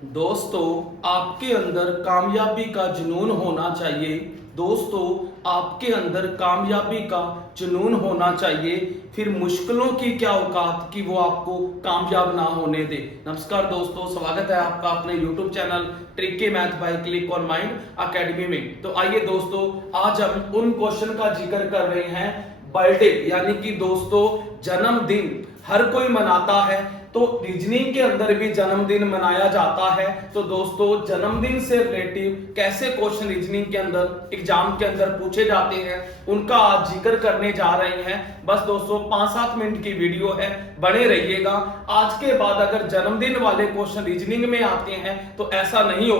दोस्तों, आपके अंदर कामयाबी का जुनून होना चाहिए। दोस्तों, आपके अंदर कामयाबी का जुनून होना चाहिए। फिर मुश्किलों की क्या औकात कि वो आपको कामयाब ना होने दे। नमस्कार दोस्तों, स्वागत है आपका अपने YouTube channel tricky math bye click on mind academy में। तो आइए दोस्तों, आज हम उन क्वेश्चन का जिक्र कर रहे हैं। बर्थडे यानी कि दोस्तों जन्मदिन हर कोई मनाता है, तो रीजनिंग के अंदर भी जन्मदिन मनाया जाता है। तो दोस्तों, जन्मदिन से रिलेटिव कैसे क्वेश्चन रीजनिंग के अंदर एग्जाम के अंदर पूछे जाते हैं, उनका आज जिक्र करने जा रहे हैं। बस दोस्तों 5-7 मिनट की वीडियो है, बने रहिएगा। आज के बाद अगर जन्मदिन वाले क्वेश्चन रीजनिंग में आते हैं तो ऐसा नहीं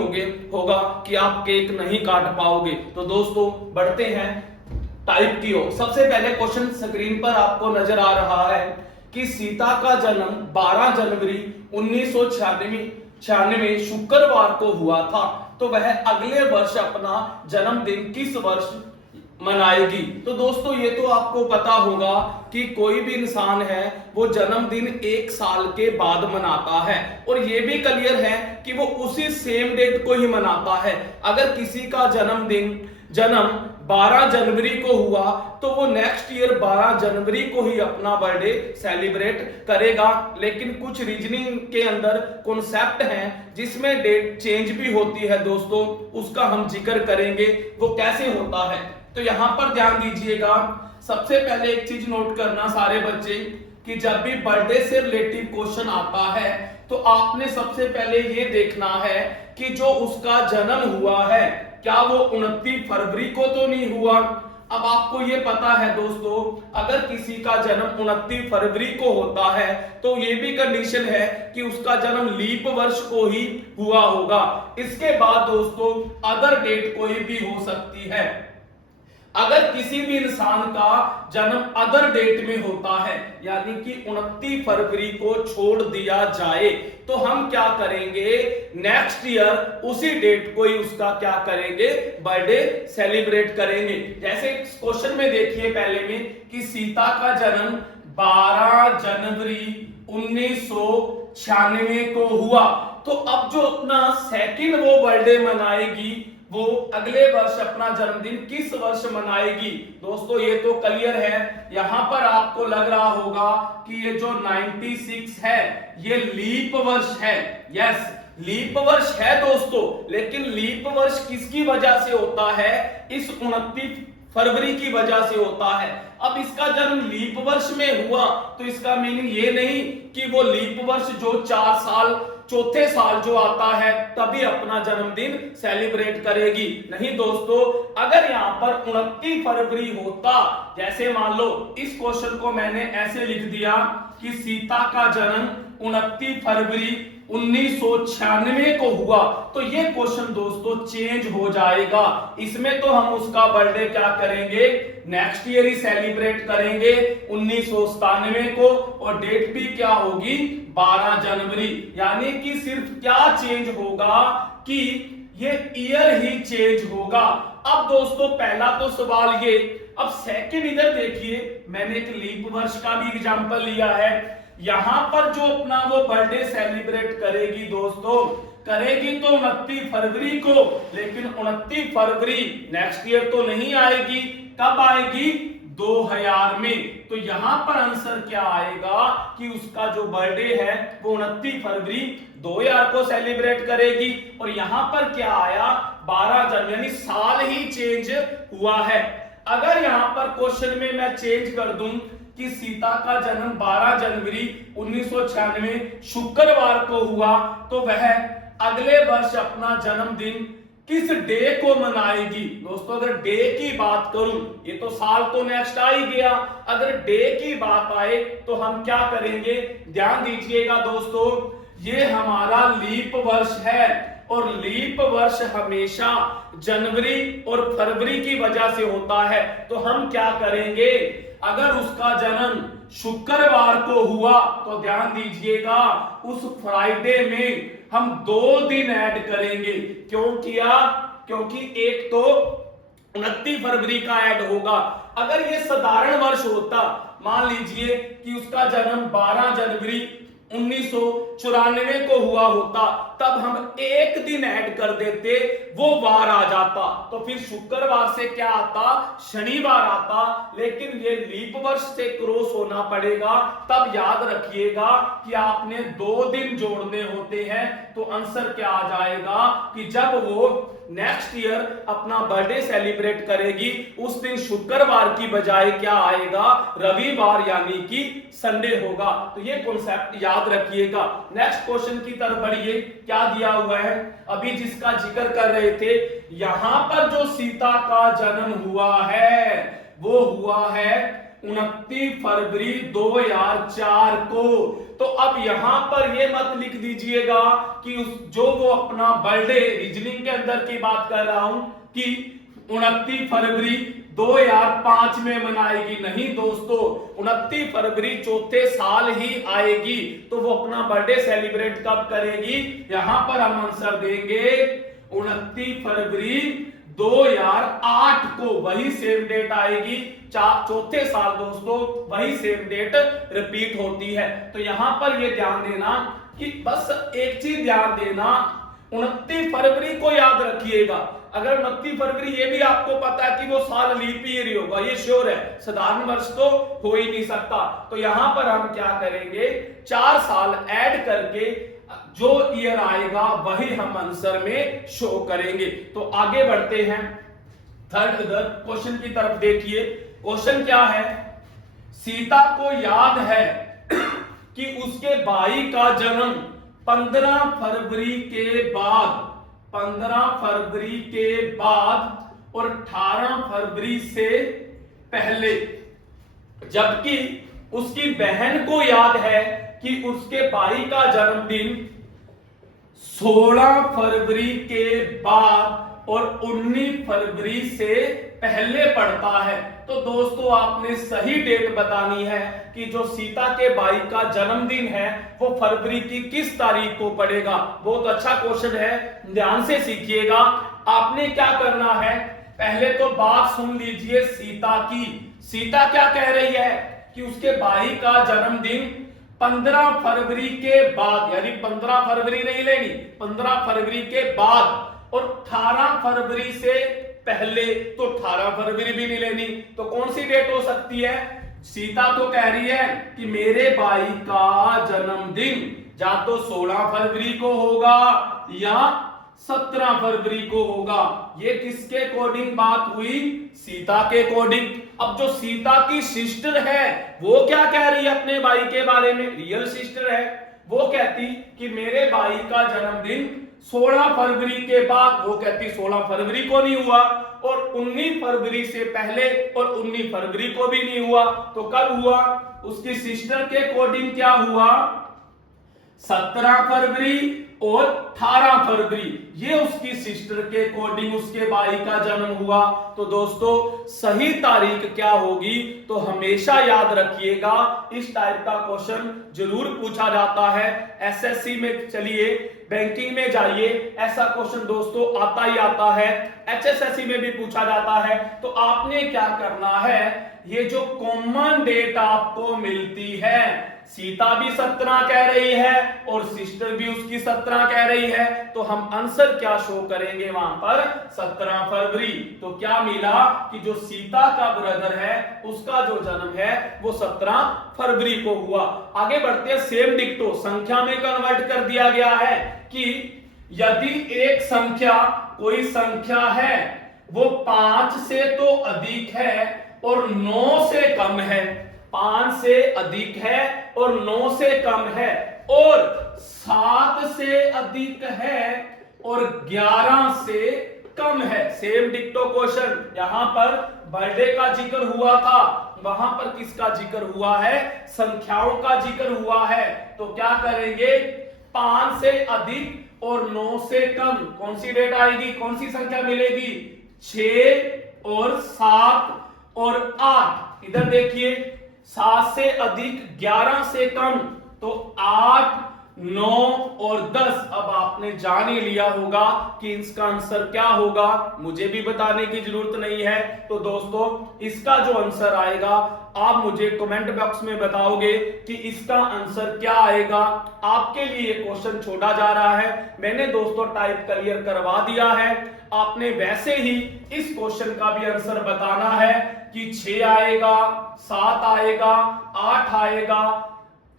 होगा कि आप केक नहीं काट पाओगे। तो दोस्तों बढ़ते हैं टाइप की ओर। सबसे पहले क्वेश्चन स्क्रीन पर आपको नजर आ रहा है कि सीता का जन्म 12 जनवरी 1996 शुक्रवार को हुआ था, तो वह अगले वर्ष अपना जन्मदिन किस वर्ष मनाएगी। तो दोस्तों ये तो आपको पता होगा कि कोई भी इंसान है वो जन्मदिन 1 साल के बाद मनाता है, और ये भी क्लियर है कि वो उसी सेम डेट को ही मनाता है। अगर किसी का जन्म 12 जनवरी को हुआ तो वो नेक्स्ट ईयर 12 जनवरी को ही अपना बर्थडे सेलिब्रेट करेगा। लेकिन कुछ रीजनिंग के अंदर कॉन्सेप्ट हैं जिसमें डेट चेंज भी होती है दोस्तों, उसका हम जिक्र करेंगे वो कैसे होता है। तो यहां पर ध्यान दीजिएगा। सबसे पहले एक चीज नोट करना सारे बच्चे कि जब भी बर्थडे से रिलेटिव क्वेश्चन आता है तो आपने सबसे पहले ये देखना है कि जो उसका जन्म हुआ है क्या वो 29 फरवरी को तो नहीं हुआ। अब आपको ये पता है दोस्तों, अगर किसी का जन्म 29 फरवरी को होता है तो ये भी कंडीशन है कि उसका जन्म लीप वर्ष को ही हुआ होगा। इसके बाद दोस्तों अदर डेट कोई भी हो सकती है। अगर किसी भी इंसान का जन्म अदर डेट में होता है यानी कि 29 फरवरी को छोड़ दिया जाए तो हम क्या करेंगे, नेक्स्ट ईयर उसी डेट को ही उसका क्या करेंगे, बर्थडे सेलिब्रेट करेंगे। जैसे क्वेश्चन में देखिए पहले में कि सीता का जन्म 12 जनवरी 1996 को हुआ, तो अब जो अपना सेकंड वो बर्थडे मनाएगी वो अगले वर्ष अपना जन्मदिन किस वर्ष मनाएगी। दोस्तों ये तो क्लियर है। यहां पर आपको लग रहा होगा कि ये जो 96 है ये लीप वर्ष है। यस, लीप वर्ष है दोस्तों, लेकिन लीप वर्ष किसकी वजह से होता है, इस 29 फरवरी की वजह से होता है। अब इसका जन्म लीप वर्ष में हुआ तो इसका मीनिंग ये नहीं कि वो लीप वर्ष जो 4 साल चौथे साल जो आता है तभी अपना जन्मदिन सेलिब्रेट करेगी। नहीं दोस्तों, अगर यहां पर 29 फरवरी होता, जैसे मान लो इस क्वेश्चन को मैंने ऐसे लिख दिया कि सीता का जन्म 29 फरवरी 1996 को हुआ, तो ये क्वेश्चन दोस्तों चेंज हो जाएगा। इसमें तो हम उसका बर्थडे क्या करेंगे, नेक्स्ट ईयर ही सेलिब्रेट करेंगे 1997 को, और डेट भी क्या होगी 12 जनवरी। यानी कि सिर्फ क्या चेंज होगा कि ये ईयर ही चेंज होगा। अब दोस्तों पहला तो सवाल ये, अब सेकंड इधर देखिए, मैंने एक लीप वर्ष का भी एग्जांपल लिया है। यहां पर जो अपना वो बर्थडे सेलिब्रेट करेगी दोस्तों, करेगी तो 29 फरवरी को, लेकिन 29 फरवरी नेक्स्ट ईयर तो नहीं आएगी। कब आएगी, 2000 में। तो यहां पर आंसर क्या आएगा कि उसका जो बर्थडे है वो 29 फरवरी 2000 को सेलिब्रेट करेगी। और यहां पर क्या आया, 12 जनवरी, यानी साल ही चेंज हुआ है। अगर यहां पर क्वेश्चन में मैं चेंज कर दूं कि सीता का जन्म 12 जनवरी 1996 शुक्रवार को हुआ, तो वह अगले वर्ष अपना जन्मदिन किस डे को मनाएगी। दोस्तों अगर डे की बात करूं, ये तो साल तो नेक्स्ट आ ही गया, अगर डे की बात आए तो हम क्या करेंगे, ध्यान दीजिएगा दोस्तों, ये हमारा लीप वर्ष है, और लीप वर्ष हमेशा जनवरी और फरवरी की वजह से होता है। तो हम क्या करेंगे, अगर उसका जन्म शुक्रवार को हुआ तो ध्यान दीजिएगा उस फ्राइडे में हम 2 दिन ऐड करेंगे। क्यों किया, क्योंकि एक तो 29 फरवरी का ऐड होगा। अगर ये साधारण वर्ष होता, मान लीजिए कि उसका जन्म 12 जनवरी 1994 को हुआ होता, तब हम एक दिन ऐड कर देते, वो वार आ जाता, तो फिर शुक्रवार से क्या आता, शनिवार आता। लेकिन ये लीप वर्ष से क्रॉस होना पड़ेगा। तब याद रखिएगा कि आपने 2 दिन जोड़ने होते हैं। तो आंसर क्या आ जाएगा कि जब वो नेक्स्ट ईयर अपना बर्थडे सेलिब्रेट करेगी, उस दिन शुक्रवार की बजाय क्या आएगा, रविवार यानी कि संडे होगा। तो ये कॉन्सेप्ट याद रखिएगा। नेक्स्ट क्वेश्चन की तरफ बढ़िए, क्या दिया हुआ है, अभी जिसका जिक्र कर रहे थे, यहां पर जो सीता का जन्म हुआ है वो हुआ है 29 फरवरी 2004 को। तो अब यहां पर ये मत लिख दीजिएगा कि जो वो अपना बर्थडे, रीजनिंग के अंदर की बात कर रहा हूं कि 29 फरवरी 2005 में मनाएगी। नहीं दोस्तों, 29 फरवरी चौथे साल ही आएगी। तो वो अपना बर्थडे सेलिब्रेट कब करेगी, यहां पर हम आंसर देंगे 29 फरवरी 2008 को, वही सेम डेट आएगी। चौथे साल दोस्तों वही सेम डेट रिपीट होती है। तो यहां पर ये ध्यान देना कि बस एक चीज ध्यान देना, 29 फरवरी को याद रखिएगा। अगर 29 फरवरी ये भी आपको पता है कि वो साल लीप ईयर ही होगा, ये श्योर है, साधारण वर्ष तो हो ही नहीं सकता। तो यहां पर हम क्या करेंगे, 4 साल ऐड करके जो ईयर आएगा वही हम आंसर में शो करेंगे। तो आगे बढ़ते हैं थर्ड क्वेश्चन की तरफ। देखिए क्वेश्चन क्या है, सीता को याद है कि उसके भाई का जन्म 15 फरवरी के बाद, 15 फरवरी के बाद और 18 फरवरी से पहले, जबकि उसकी बहन को याद है कि उसके भाई का जन्मदिन 16 फरवरी के बाद और 19 फरवरी से पहले पड़ता है। तो दोस्तों आपने सही डेट बतानी है कि जो सीता के भाई का जन्मदिन है वो फरवरी की किस तारीख को पड़ेगा। बहुत अच्छा क्वेश्चन है, ध्यान से सीखिएगा। आपने क्या करना है, पहले तो बात सुन लीजिए सीता की। सीता क्या कह रही है कि उसके भाई का जन्मदिन 15 फरवरी के बाद, यानी 15 फरवरी नहीं लेनी, 15 फरवरी के बाद और 18 फरवरी से पहले। तो 18 फरवरी भी नहीं लेनी, तो कौन सी डेट हो सकती है, सीता तो कह रही है कि मेरे भाई का जन्मदिन या तो 16 फरवरी को होगा या 17 फरवरी को होगा। ये किसके अकॉर्डिंग बात हुई, सीता के अकॉर्डिंग। अब जो सीता की सिस्टर है वो क्या कह रही है अपने भाई के बारे में, रियल सिस्टर है, वो कहती कि मेरे भाई का जन्मदिन 16 फरवरी के बाद, वो कहती 16 फरवरी को नहीं हुआ और 19 फरवरी से पहले और 19 फरवरी को भी नहीं हुआ। तो कब हुआ, उसकी सिस्टर के अकॉर्डिंग क्या हुआ, 17 फरवरी और 18 फरवरी, ये उसकी सिस्टर के अकॉर्डिंग उसके भाई का जन्म हुआ। तो दोस्तों सही तारीख क्या होगी, तो हमेशा याद रखिएगा इस टाइप का क्वेश्चन जरूर पूछा जाता है एसएससी में। चलिए बैंकिंग में जाइए, ऐसा क्वेश्चन दोस्तों आता ही आता है, एचएसएससी में भी पूछा जाता है। तो आपने क्या करना है, ये जो कॉमन डेट आपको मिलती है, सीता भी 17 कह रही है और सिस्टर भी उसकी 17 कह रही है, तो हम आंसर क्या शो करेंगे वहां पर, 17 फरवरी। तो क्या मिला कि जो सीता का ब्रदर है उसका जो जन्म है वो 17 फरवरी को हुआ। आगे बढ़ते हैं, सेम डिक्टो संख्या में कन्वर्ट कर दिया गया है कि यदि एक संख्या, कोई संख्या है वो 5 से तो अधिक है और 9 से कम है, 5 से अधिक है और 9 से कम है, और 7 से अधिक है और 11 से कम है। सेम डिक्टो क्वेश्चन, यहां पर बर्थडे का जिक्र हुआ था, वहां पर किसका जिक्र हुआ है, संख्याओं का जिक्र हुआ है। तो क्या करेंगे, 5 से अधिक और 9 से कम, कौन सी डेट आएगी, कौन सी संख्या मिलेगी, 6 और 7 और 8। इधर देखिए 7 से अधिक 11 से कम, तो 8 9 और 10। अब आपने जान ही लिया होगा कि इसका आंसर क्या होगा, मुझे भी बताने की जरूरत नहीं है। तो दोस्तों इसका जो आंसर आएगा आप मुझे कमेंट बॉक्स में बताओगे कि इसका आंसर क्या आएगा। आपके लिए क्वेश्चन छोड़ा जा रहा है, मैंने दोस्तों टाइप क्लियर करवा दिया है। आपने वैसे ही इस क्वेश्चन का भी आंसर बताना है कि 6 आएगा, 7 आएगा, 8 आएगा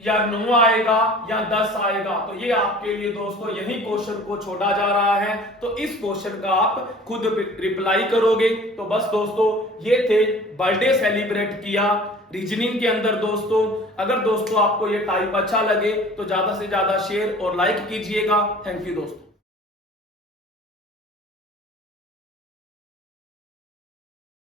या 9 आएगा या 10 आएगा। तो ये आपके लिए दोस्तों यही क्वेश्चन को छोड़ा जा रहा है, तो इस क्वेश्चन का आप खुद रिप्लाई करोगे। तो बस दोस्तों ये थे बर्थडे सेलिब्रेट किया रीजनिंग के अंदर। दोस्तों अगर दोस्तों आपको ये टाइप अच्छा लगे तो ज्यादा से ज्यादा शेयर और लाइक कीजिएगा। थैंक यू दोस्तों।